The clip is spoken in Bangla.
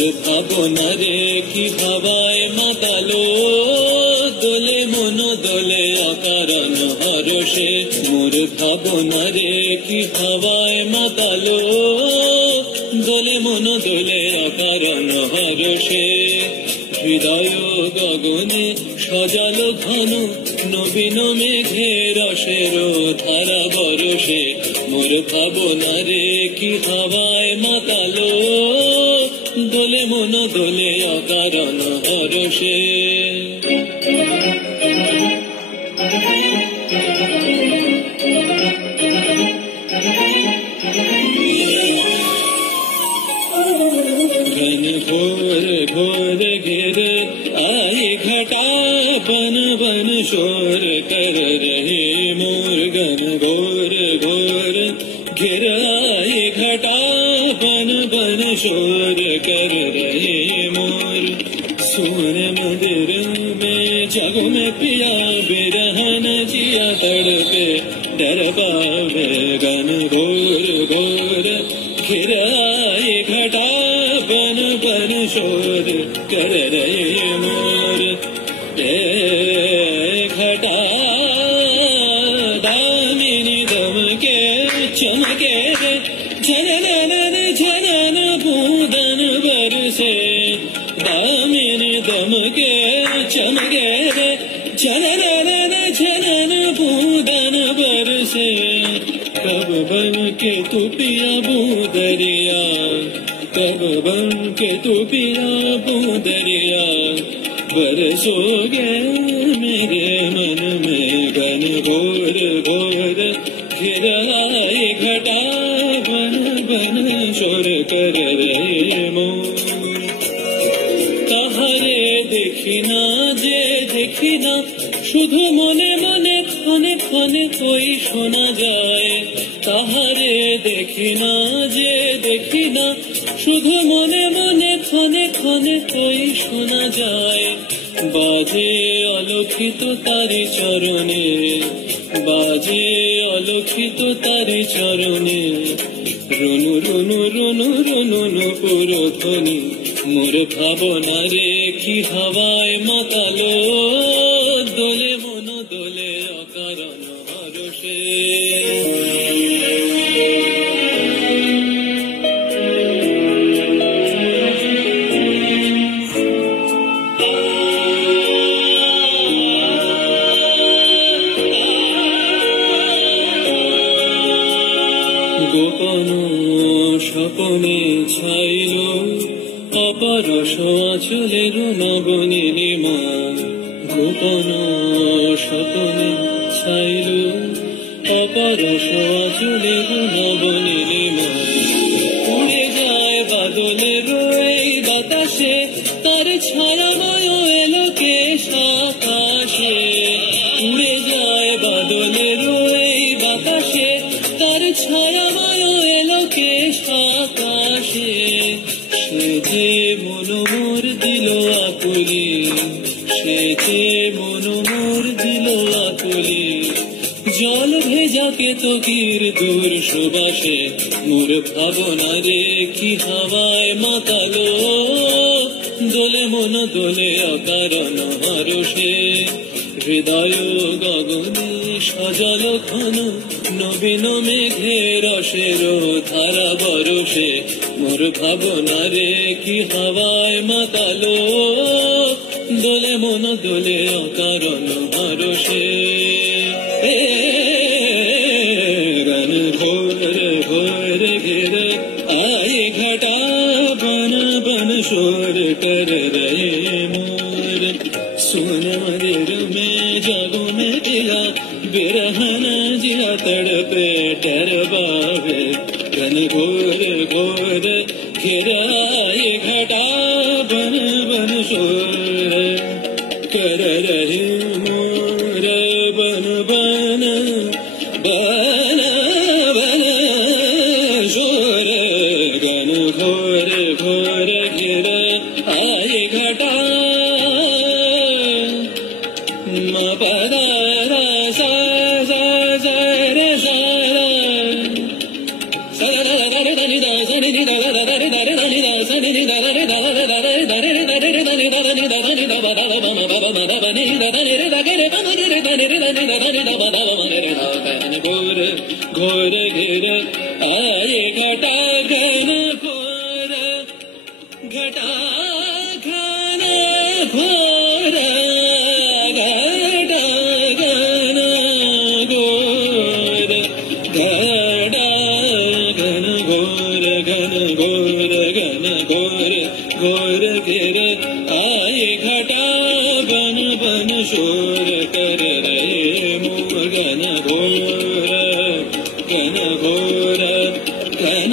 মোর ভাবনারে কি হাওয়ায় মাতালো দোলে মন দোলে অকারণ হরষে মোর ভাবনারে কি হাওয়ায় মাতালো দোলে মন দোলে অকারণ হরষে হৃদয় গগনে সজালো ঘন নবীন মেঘে রসের ধারা বরষে মোর ভাবনারে কি হাওয়ায় মাতালো দোলে মন দোলে অকারণ হরষে घन घोर घोर घेरे आई घटा बन बन शोर कर रहे मोर घन घोर घोर घेर आई घटा बन बन शोर कर रहे मोर सुन मंदिर में जग में पिया बिरहन जिया तड़पे डर पावे घन घोर घोर घेर आई घटा बन बन शोर कर रहे मोर घटा दामिनी दमके चमके झनन झनन बूंदन बरसे दामिनी दमके चमके झनन झनन बूंदन बरसे कब बन के तू पिया बूंदरिया कब बन के तू पिया बूंदरिया बरसोगे मेरे मन में घन घोर घोर घिराए घटा बन बन शोर कर रहे मोर তাহারে দেখি না যে দেখি না শুধু মনে মনে ক্ষণে ক্ষণে কই শোনা যায় তাহারে দেখি না যে দেখি না শুধু মনে মনে ক্ষণে ক্ষণে কই শোনা যায় বাজে অলক্ষিত তারি চরণে বাজে অলক্ষিত তারি চরণে রুনু রুনু রুনু রুনু নুপুর ধ্বনি মোর ভাবনারে কি হাওয়ায় মাতালো দোলে মন দোলে অকারণ হরষে গোপন স্বপনে ছাইল অপরশ আঁচলের নবনীলিমা গোপন স্বপনে ছাইল অপরশ আঁচলের নবনীলিমা উড়ে যায় বাদলের এই বাতাসে তার ছায়াময় এলোকেশ আকাশে উড়ে যায় বাদলের এই বাতাসে তার ছায়াময় এলোকেশ আকাশে সে যে মন মোর দিল আকুলি সে যে মন মোর দিল আকুলি জল ভেজা কেতকীর দূর সুবাসে মোর ভাবনারে কি হাওয়ায় মাতালো দোলে মন দোলে অকারণ হরষে হৃদয় গগনে সজল ঘন নবীন মেঘে রসের ধারা বরষে মোর ভাবনারে কি হাওয়ায় মাতালো দোলে মন দোলে অকারণ হরষে ঘন ঘোর ঘোর ঘেরে আই ঘটা বন বন শোর कर रहे मोर सुन मंदिर में जग में पिया बिरहन जिया तड़पे डर बावे घन घोर घोर घिराए घटा बन बन शोर कर रहे मोर बन बन बन बन शोर घन घोर घोर घिरे आए घटा पदा सा सा सा रे सा सा सा सा सा सा सा सा सा सा सा घोर घेर आए घटा घन घोर घटा घन घोर घटा घन घोर घटा घन घोर घन घोर घन घोर घोर घेर आए घटा बन बन शोर कर रहे मोर घन घोर घन घोर घन